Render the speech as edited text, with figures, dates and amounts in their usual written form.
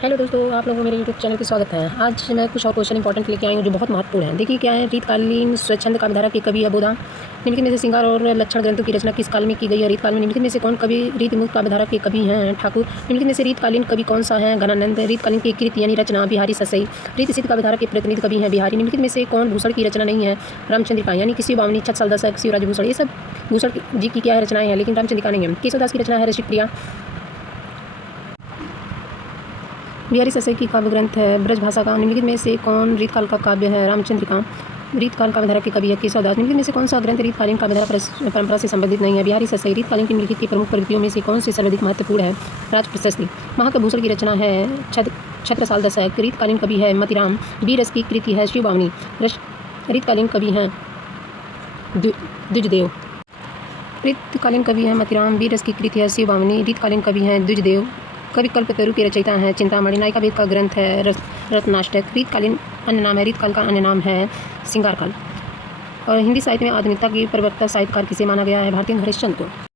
Hello दोस्तों, आप लोगों को मेरे यूट्यूब चैनल पे स्वागत है। आज मैं कुछ और क्वेश्चन इंपॉर्टेंट लेके आई हूँ जो बहुत महत्वपूर्ण है। देखिए क्या है, रीतकालीन स्वच्छंद काव्यधारा के कवि अबोधा। निम्नलिखित में से श्रृंगार और लक्षण ग्रंथों की रचना किस काल में की गई है? रीतकाल में निम्नलिखित में से कौन कवि रीतिमुक्त काव्यधारा के कवि हैं? ठाकुर। निम्नलिखित में से रीतकालीन कवि कौन सा है? घनानंद। रीतकालीन की कृति यानी रचना बिहारी ससई। रीतसिद्ध काव्यधारा के प्रतिनिधि कवि हैं बिहारी। निम्नलिखित में से कौन भूषण की रचना नहीं है? रामचंद्रिका यानी कि शिवबावनी, छत्रसाल दशक, शिवराज भूषण, ये सब भूषण जी की क्या है रचनाएं हैं, लेकिन रामचंद्रिका नहीं है। केशवदास की रचना है ऋषिप्रिया। बिहारी ससई की काव्य ग्रंथ है ब्रजभाषा का। निम्नलिखित में से कौन रीतकाल का काव्य है? रामचंद्रिका। रीतकाल काव्यधारा के कवि है केशवदास। निम्नलिखित में से कौन सा ग्रंथ रीतकालीन काव्यधारा परंपरा से संबंधित नहीं है? बिहारी ससई। रीतकालीन की निम्नलिखित की प्रमुख प्रवृत्तियों में से कौन सी सर्वाधिक महत्वपूर्ण है? राज प्रशस्ति। महाकाव्यभूषण की रचना है छत्रसाल दशक। रीतकालीन कवि है मतिराम। बीरस की कृति है शिवबावनी। रीतकालीन कवि हैं द्विजदेव। रीतकालीन कवि हैं मतिराम। बीरस की कृति है शिवबावनी। रीतकालीन कवि हैं द्विजदेव। कवि कल्पतरु के रचयिता हैं चिंतामणि। नायिका भेद का ग्रंथ है रत्नाष्टक। रीतकालीन अन्य नाम है, रीतकाल का अन्य नाम है श्रृंगार काल। और हिंदी साहित्य में आधुनिकता की प्रवक्ता साहित्यकार किसे माना गया है? भारतेंदु हरिश्चंद्र को।